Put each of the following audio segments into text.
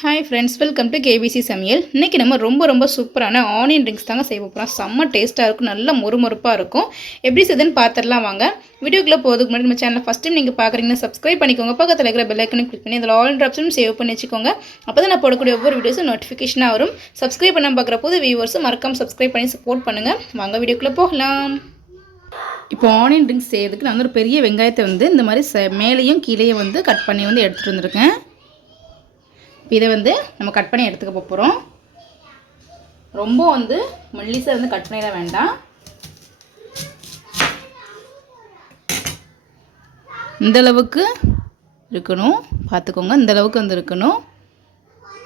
Hi friends welcome to KBC சமையல். இன்றைக்கி நம்ம ரொம்ப ரொம்ப சூப்பரான ஆனியன் ட்ரிங்க்ஸ் தாங்க செய்ய போகிறோம் செம்ம டேஸ்ட்டாக இருக்கும் நல்ல மொறுமொறுப்பாக இருக்கும். எப்படி செய்யுதுன்னு பார்த்துடலாம் வாங்க. வீடியோக்குள்ளே போகிறதுக்கு முன்னாடி நம்ம சேனல் ஃபஸ்ட் டைம் நீங்கள் பார்க்குறீங்கன்னா சப்ஸ்கிரைப் பண்ணிக்கோங்க. பக்கத்தில் இருக்கிற பெல்லைக்கனும் கிளிக் பண்ணி இதில் ஆல் ட்ராப்ஸும் சேவ் பண்ணி வச்சுக்கோங்க. அப்போ தான் நான் போடக்கூடிய ஒவ்வொரு வீடியோஸும் நோட்டிஃபிகேஷனாக வரும். சப்ஸ்கிரைப் பண்ண பார்க்குற போது வியூவர்ஸும் மறக்காம சப்ஸ்கிரைப் பண்ணி சப்போர்ட் பண்ணுங்கள் வாங்க வீடியோக்குள்ளே போகலாம். இப்போ ஆனியன் ட்ரிங்க்ஸ் செய்யறதுக்கு நான் வந்து ஒரு பெரிய வெங்காயத்தை வந்து இந்த மாதிரி ச மேலேயும் கீழேயும் வந்து கட் பண்ணி வந்து எடுத்துகிட்டு வந்திருக்கேன். இதை வந்து நம்ம கட் பண்ணி எடுத்துக்க போகிறோம் ரொம்ப வந்து மெல்லிசாக வந்து கட் பண்ணிட வேண்டாம். இந்தளவுக்கு இருக்கணும். பார்த்துக்கோங்க இந்த அளவுக்கு வந்து இருக்கணும்.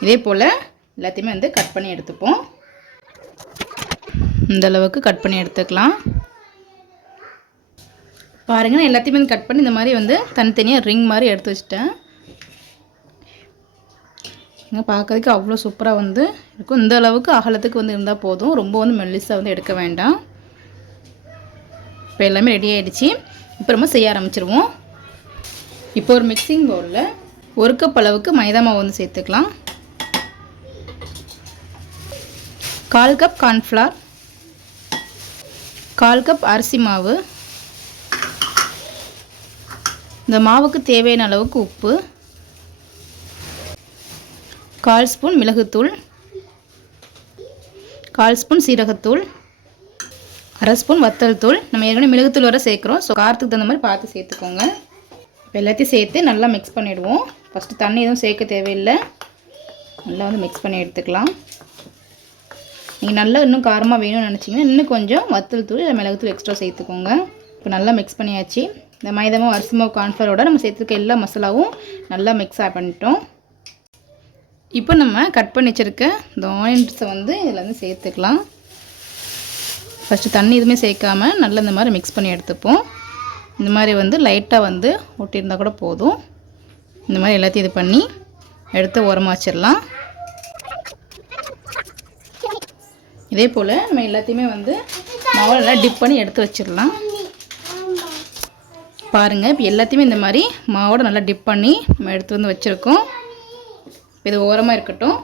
இதே போல் எல்லாத்தையுமே வந்து கட் பண்ணி எடுத்துப்போம். இந்தளவுக்கு கட் பண்ணி எடுத்துக்கலாம். பாருங்கள் நான் எல்லாத்தையுமே வந்து கட் பண்ணி இந்த மாதிரி வந்து தனித்தனியாக ரிங் மாதிரி எடுத்து வச்சிட்டேன். பார்க்குறதுக்கு அவ்வளோ சூப்பராக வந்து இருக்கும். இந்த அளவுக்கு அகலத்துக்கு வந்து இருந்தால் போதும். ரொம்ப வந்து மெல்லிஸாக வந்து எடுக்க வேண்டாம். இப்போ எல்லாமே ரெடி ஆகிடுச்சு இப்போ நம்ம செய்ய ஆரம்பிச்சிருவோம். இப்போ ஒரு மிக்சிங் பவுலில் ஒரு கப் அளவுக்கு மைதா மாவு வந்து சேர்த்துக்கலாம். கால் கப் கார்ன்ஃப்ளார் கால் கப் அரிசி மாவு. இந்த மாவுக்கு தேவையான அளவுக்கு உப்பு. கால் ஸ்பூன் மிளகுத்தூள் கால் ஸ்பூன் சீரகத்தூள் அரை ஸ்பூன் வத்தல் தூள் நம்ம ஏற்கனவே மிளகுத்தூள் வர சேர்க்குறோம். ஸோ காரத்துக்கு தகுந்த மாதிரி பார்த்து சேர்த்துக்கோங்க. இப்போ எல்லாத்தையும் சேர்த்து நல்லா மிக்ஸ் பண்ணிவிடுவோம் ஃபஸ்ட்டு தண்ணி எதுவும் சேர்க்க தேவையில்லை. நல்லா வந்து மிக்ஸ் பண்ணி எடுத்துக்கலாம். நீங்கள் நல்லா இன்னும் காரமாக வேணும்னு நினச்சிங்கன்னா இன்னும் கொஞ்சம் வத்தல் தூள் மிளகுத்தூள் எக்ஸ்ட்ரா சேர்த்துக்கோங்க. இப்போ நல்லா மிக்ஸ் பண்ணியாச்சு. இந்த மைதமும் அரிசிமாவு கார்ன்ஃப்ளவரோட நம்ம சேர்த்துருக்க எல்லா மசாலாவும் நல்லா மிக்ஸ் ஆட் பண்ணிட்டோம். இப்போ நம்ம கட் பண்ணி வச்சுருக்க இந்த ஆனியன்ஸை வந்து இதில் வந்து சேர்த்துக்கலாம். ஃபஸ்ட்டு தண்ணி எதுவுமே சேர்க்காமல் நல்லா இந்த மாதிரி மிக்ஸ் பண்ணி எடுத்துப்போம். இந்த மாதிரி வந்து லைட்டாக வந்து ஒட்டியிருந்தால் கூட போதும். இந்த மாதிரி எல்லாத்தையும் இது பண்ணி எடுத்து உரமாக வச்சிடலாம். இதே போல் நம்ம எல்லாத்தையுமே வந்து மாவில் நல்லா டிப் பண்ணி எடுத்து வச்சிடலாம். பாருங்கள் இப்போ எல்லாத்தையுமே இந்த மாதிரி மாவோட நல்லா டிப் பண்ணி நம்ம எடுத்து வந்து வச்சுருக்கோம். இது ஓரமாக இருக்கட்டும்.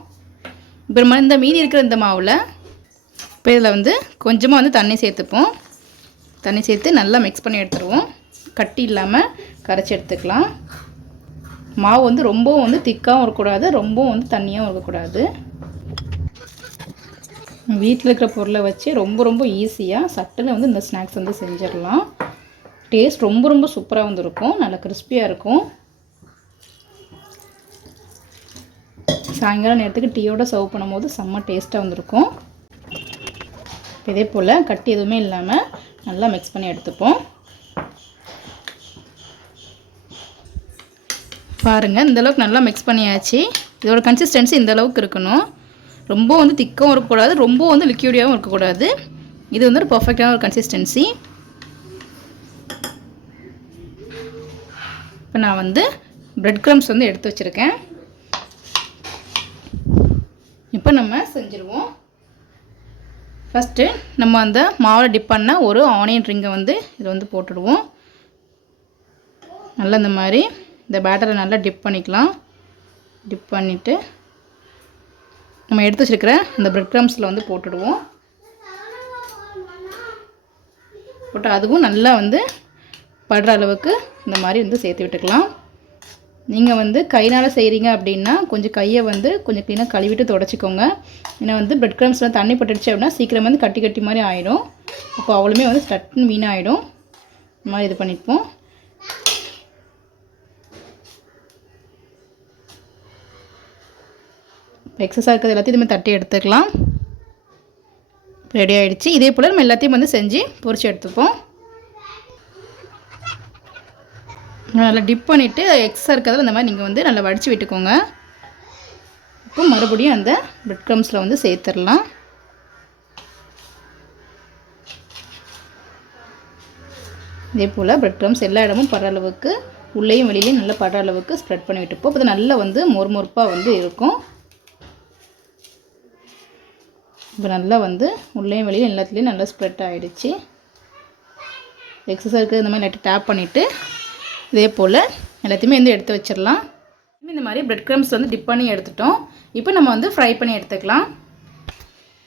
இப்போ இந்த மீதி இருக்கிற இந்த மாவில் இப்போ இதில் வந்து கொஞ்சமாக வந்து தண்ணி சேர்த்துப்போம். தண்ணி சேர்த்து நல்லா மிக்ஸ் பண்ணி எடுத்துருவோம். கட்டி இல்லாமல் கரைச்சி எடுத்துக்கலாம். மாவு வந்து ரொம்பவும் வந்து திக்காகவும் இருக்கக்கூடாது ரொம்பவும் வந்து தண்ணியாகவும் இருக்கக்கூடாது. வீட்டில் இருக்கிற பொருளை வச்சு ரொம்ப ரொம்ப ஈஸியாக சட்டுன்னு வந்து இந்த ஸ்நாக்ஸ் வந்து செஞ்சிடலாம். டேஸ்ட் ரொம்ப ரொம்ப சூப்பராக வந்து இருக்கும் நல்லா கிறிஸ்பியாக இருக்கும். சாயங்காலம் நேரத்துக்கு டீயோட சர்வ் பண்ணும்போது செம்ம டேஸ்ட்டாக வந்திருக்கும். இதே போல் கட்டி எதுவுமே இல்லாமல் நல்லா மிக்ஸ் பண்ணி எடுத்துப்போம். பாருங்கள் இந்தளவுக்கு நல்லா மிக்ஸ் பண்ணியாச்சு. இதோட கன்சிஸ்டன்சி இந்தளவுக்கு இருக்கணும். ரொம்ப வந்து திக்கவும் இருக்கக்கூடாது ரொம்ப வந்து லிக்யூடியாகவும் இருக்கக்கூடாது. இது வந்து ஒரு பர்ஃபெக்டான ஒரு கன்சிஸ்டன்சி இப்போ நான் வந்து ப்ரெட் க்ரம்ஸ் வந்து எடுத்து வச்சுருக்கேன் இப்போ நம்ம செஞ்சுருவோம். ஃபஸ்ட்டு நம்ம அந்த மாவில் டிப் பண்ண ஒரு ஆனியன் ரிங்கை வந்து இதில் வந்து போட்டுடுவோம். நல்லா இந்த மாதிரி இந்த பேட்டரை நல்லா டிப் பண்ணிக்கலாம். டிப் பண்ணிவிட்டு நம்ம எடுத்து வச்சுருக்கிற இந்த பிரெட் க்ரம்ஸில் வந்து போட்டுடுவோம். போட்டு அதுவும் நல்லா வந்து படுற அளவுக்கு இந்த மாதிரி வந்து சேர்த்து விட்டுக்கலாம். நீங்கள் வந்து கைனால் செய்கிறீங்க அப்படின்னா கொஞ்சம் கையை வந்து கொஞ்சம் க்ளீனாக கழுவிட்டு தொடச்சிக்கோங்க. ஏன்னா வந்து பிரெட் க்ரம்ஸ்லாம் தண்ணி பட்டுடுச்சு அப்படின்னா சீக்கிரம் வந்து கட்டி கட்டி மாதிரி ஆகிடும் அப்போ அவ்வளோமே வந்து ஸ்டட்னு வீணாகிடும் இந்த மாதிரி இது பண்ணிப்போம். இப்போ எக்ஸஸாக இருக்கிறது எல்லாத்தையும் இதுமாதிரி தட்டி எடுத்துக்கலாம். ரெடி ஆகிடுச்சு இதே போல் நம்ம எல்லாத்தையும் வந்து செஞ்சு பொறிச்சு எடுத்துப்போம். நல்லா டிப் பண்ணிவிட்டு எக்ஸாக இருக்கிறதுல இந்த மாதிரி நீங்கள் வந்து நல்லா வடித்து விட்டுக்கோங்க. இப்போ மறுபடியும் அந்த பிரெட் க்ரம்ஸில் வந்து சேர்த்துடலாம். இதே போல் பிரெட் க்ரம்ஸ் எல்லா இடமும் படுற அளவுக்கு உள்ளேயும் வெளியிலையும் நல்லா படுற அளவுக்கு ஸ்ப்ரெட் பண்ணி விட்டுப்போம். அப்போ நல்லா வந்து மொறுமொறுப்பாக வந்து இருக்கும். இப்போ நல்லா வந்து உள்ளேயும் வெளியும் எல்லாத்துலேயும் நல்லா ஸ்ப்ரெட் ஆகிடுச்சு எக்ஸசைஸ் இருக்கிறது இந்த மாதிரி லைட்டு டேப் பண்ணிவிட்டு இதே போல் எல்லாத்தையுமே வந்து எடுத்து வச்சிடலாம். இந்த மாதிரி பிரெட் க்ரம்ஸ் வந்து டிப் பண்ணி எடுத்துட்டோம். இப்போ நம்ம வந்து ஃப்ரை பண்ணி எடுத்துக்கலாம்.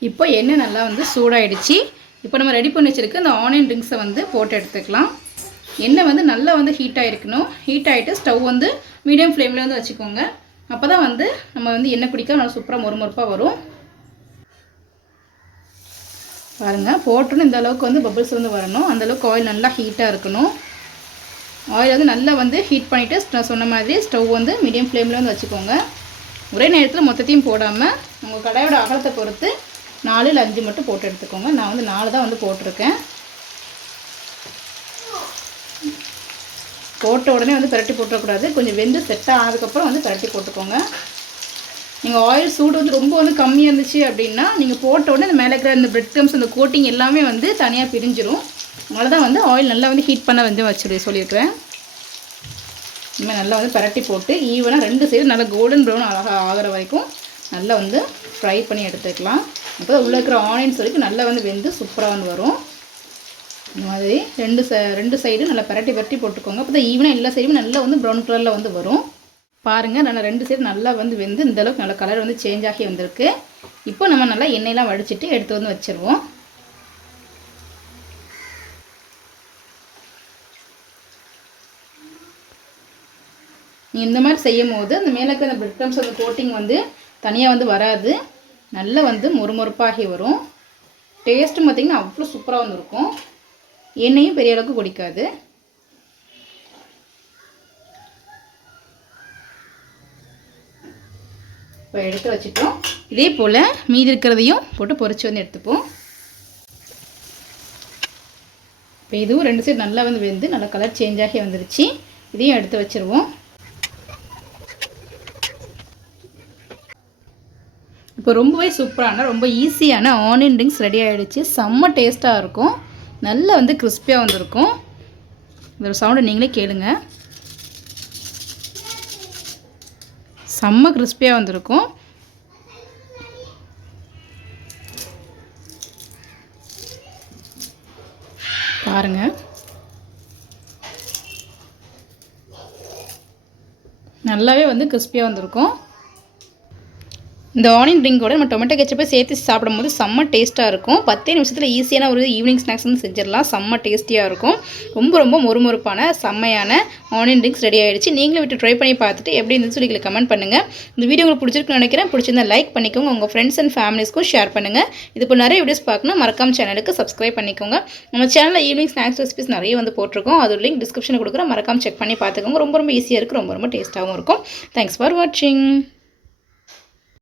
இப்போ எண்ணெய் நல்லா வந்து சூடாயிடுச்சு. இப்போ நம்ம ரெடி பண்ணி வச்சுருக்க இந்த ஆனியன் ட்ரிங்க்ஸை வந்து போட்டு எடுத்துக்கலாம். எண்ணெய் வந்து நல்லா வந்து ஹீட் ஆகிருக்கணும் ஹீட் ஆகிட்டு ஸ்டவ் வந்து மீடியம் ஃப்ளேமில் வந்து வச்சுக்கோங்க. அப்போ தான் வந்து நம்ம வந்து எண்ணெய் குடிக்க நல்லா சூப்பராக மொறுமொறுப்பாக வரும். பாருங்கள் போட்டுன்னு இந்த அளவுக்கு வந்து பபிள்ஸ் வந்து வரணும். அந்தளவுக்கு ஆயில் நல்லா ஹீட்டாக இருக்கணும். ஆயில் வந்து நல்லா வந்து ஹீட் பண்ணிவிட்டு நான் சொன்ன மாதிரி ஸ்டவ் வந்து மீடியம் ஃப்ளேமில் வந்து வச்சுக்கோங்க. ஒரே நேரத்தில் மொத்தத்தையும் போடாமல் உங்கள் கடையோட அகலத்தை பொறுத்து நாலு இல்லை அஞ்சு மட்டும் போட்டு எடுத்துக்கோங்க. நான் வந்து நாலு தான் வந்து போட்டிருக்கேன். போட்ட உடனே வந்து பரட்டி போட்டுறக்கூடாது. கொஞ்சம் வெந்து செட் ஆனதுக்கப்புறம் வந்து பரட்டி போட்டுக்கோங்க. நீங்கள் ஆயில் சூடு வந்து ரொம்ப வந்து கம்மியாக இருந்துச்சு அப்படின்னா நீங்கள் போட்ட உடனே இந்த மேலே இருக்கிற இந்த பிரெட் க்ரம்ஸ் இந்த கோட்டிங் எல்லாமே வந்து தனியாக பிரிஞ்சிடும் அதனால தான் வந்து ஆயில் நல்லா வந்து ஹீட் பண்ண வந்து வச்சு சொல்லியிருக்கிறேன். இனிமேல் நல்லா வந்து பரட்டி போட்டு ஈவனாக ரெண்டு சைடு நல்லா கோல்டன் ப்ரௌன் அழகாக ஆகிற வரைக்கும் நல்லா வந்து ஃப்ரை பண்ணி எடுத்துக்கலாம். அப்போ உள்ளே இருக்கிற ஆனியன்ஸ் வரைக்கும் நல்லா வந்து வெந்து சூப்பராக வந்து வரும். இந்த மாதிரி ரெண்டு ச ரெண்டு சைடும் நல்லா பரட்டி பரட்டி போட்டுக்கோங்க. அப்போ தான் ஈவனாக எல்லா சைடும் நல்லா வந்து ப்ரௌன் கலரில் வந்து வரும். பாருங்கள் நல்லா ரெண்டு சைடு நல்லா வந்து வெந்து இந்தளவுக்கு நல்லா கலர் வந்து சேஞ்ச் ஆகி வந்திருக்கு. இப்போ நம்ம நல்லா எண்ணெயெலாம் வடிச்சிட்டு எடுத்து வந்து வச்சுருவோம். நீங்கள் இந்த மாதிரி செய்யும் போது அந்த மேலே இருக்கிற அந்த பிரெட் க்ரம்ஸ் அந்த கோட்டிங் வந்து தனியாக வந்து வராது. நல்லா வந்து மொறுமொறுப்பாகி வரும். டேஸ்ட்டும் பார்த்திங்கன்னா அவ்வளோ சூப்பராக வந்து இருக்கும். எண்ணெயும் பெரிய அளவுக்கு குடிக்காது. இப்போ எடுத்து வச்சுட்டோம். இதே போல் மீதி இருக்கிறதையும் போட்டு பொறிச்சு வந்து எடுத்துப்போம். இப்போ இதுவும் ரெண்டு சைடு நல்லா வந்து வெந்து நல்லா கலர் சேஞ்ச் ஆகி வந்துருச்சு. இதையும் எடுத்து வச்சுருவோம். இப்போ ரொம்பவே சூப்பரான ரொம்ப ஈஸியான ஆனியன் ரிங்ஸ் ரெடி ஆகிடுச்சு செம்ம டேஸ்ட்டாக இருக்கும். நல்லா வந்து கிறிஸ்பியாக வந்திருக்கும். இதோட சவுண்டை நீங்களே கேளுங்க. செம்ம கிறிஸ்பியாக வந்திருக்கும். பாருங்கள் நல்லாவே வந்து கிறிஸ்பியாக வந்திருக்கும். இந்த ஆனியன் ரிங்கோட நம்ம டொமேட்டோ கெச்சப்பை சேர்த்து சாப்பிடும்போது செம்ம டேஸ்ட்டாக இருக்கும். பத்தே நிமிஷத்தில் ஈஸியான ஒரு ஈவினிங் ஸ்நாக்ஸ் வந்து செஞ்சிடலாம். செம்ம டேஸ்டியாக இருக்கும். ரொம்ப ரொம்ப மொறுமொறுப்பான செம்மையான ஆனியன் ரிங்ஸ் ரெடி ஆகிடுச்சு நீங்களும் விட்டு ட்ரை பண்ணி பார்த்துட்டு எப்படி இருந்துச்சு சொல்லி கமெண்ட் பண்ணுங்கள் இந்த வீடியோ உங்களுக்கு பிடிச்சிருக்குன்னு நினைக்கிறேன். பிடிச்சிருந்தா லைக் பண்ணிக்கோங்க. உங்கள் ஃப்ரெண்ட்ஸ் அண்ட் ஃபேமிலிஸ்க்கும் ஷேர் பண்ணுங்கள் இது இப்போ நிறைய வீடியோஸ் பார்க்கணும். மறக்காம சேனலுக்கு சப்ஸ்கிரைப் பண்ணிக்கோங்க. நம்ம சேனலில் ஈவினிங் ஸ்நாக்ஸ் ரெசிபிஸ் நிறைய வந்து போட்டிருக்கோம். அது லிங்க் டிஸ்கிரிப்ஷனில் கொடுக்குறேன். மறக்காம செக் பண்ணி பார்த்துக்கோங்க. ரொம்ப ரொம்ப ஈஸியாக இருக்குது ரொம்ப ரொம்ப டேஸ்ட்டாகவும் இருக்கும். தேங்க்ஸ் ஃபார் வாட்சிங்